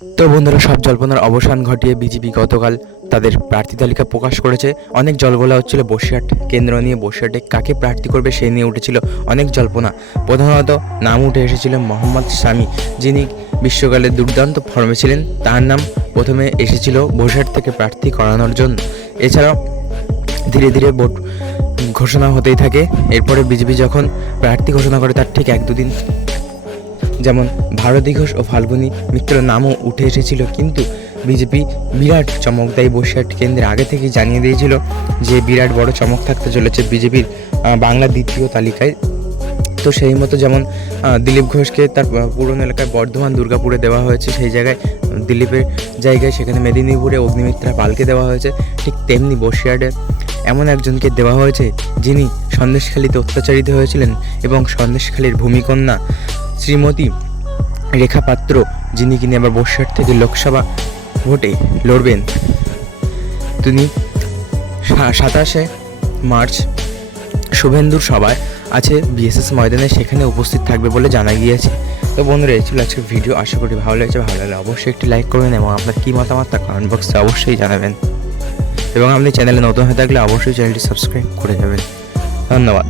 তো বন্ধুরা, সব জল্পনার অবসান ঘটিয়ে বিজেপি গতকাল তাদের প্রার্থী তালিকা প্রকাশ করেছে। অনেক জল্পনা হচ্ছিল বসিরহাট কেন্দ্র নিয়ে, বসিরহাটে কাকে প্রার্থী করবে সেই নিয়ে উঠেছিল অনেক জল্পনা। প্রধানত নাম উঠে এসেছিল মোহাম্মদ শামী, যিনি গ্রীষ্মকালে দুর্দান্ত ফর্মে ছিলেন। তার নাম প্রথমে এসেছিল বসিরহাট থেকে প্রার্থী করানোর জন্য। এছাড়াও ধীরে ধীরে ভোট ঘোষণা হতেই থাকে। এরপরে বিজেপি যখন প্রার্থী ঘোষণা করে তার ঠিক এক দুদিন যেমন ভারতী ঘোষ ও ফাল্গুনী মিত্রের নামও উঠে এসেছিল, কিন্তু বিজেপি বিরাট চমক দেয় বসিরহাট কেন্দ্রে। আগে থেকেই জানিয়ে দিয়েছিল যে বিরাট বড় চমক থাকতে চলেছে বিজেপির বাংলা দ্বিতীয় তালিকায়। তো সেই মতো যেমন দিলীপ ঘোষকে তার পুরনো এলাকায় বর্ধমান দুর্গাপুরে দেওয়া হয়েছে, সেই জায়গায় দিলীপের জায়গায় সেখানে মেদিনীপুরে অগ্নিমিত্রা পালকে দেওয়া হয়েছে, ঠিক তেমনি বসিরহাটে এমন একজনকে দেওয়া হয়েছে যিনি সন্দেশখালীতে অত্যাচারিত হয়েছিলেন এবং সন্দেশখালীর ভূমিকন্যা শ্রীমতী রেখা পাত্র, যিনি কিনা আবার বসিরহাট থেকে লোকসভা ভোটে লড়বেন। তিনি 27শে মার্চ শুভেন্দুর সভায় আছে বিএসএস ময়দানে, সেখানে উপস্থিত থাকবে বলে জানা গিয়েছে। তো বন্ধুরা, এই ছিল আজকের ভিডিও। আশা করি ভালো লেগেছে। ভালো লাগলে অবশ্যই একটি লাইক করবেন এবং আপনার কী মতামত তা কমেন্ট বক্সে অবশ্যই জানাবেন। এবং আপনি চ্যানেলে নতুন হয়ে থাকলে অবশ্যই চ্যানেলটি সাবস্ক্রাইব করে যাবেন। ধন্যবাদ।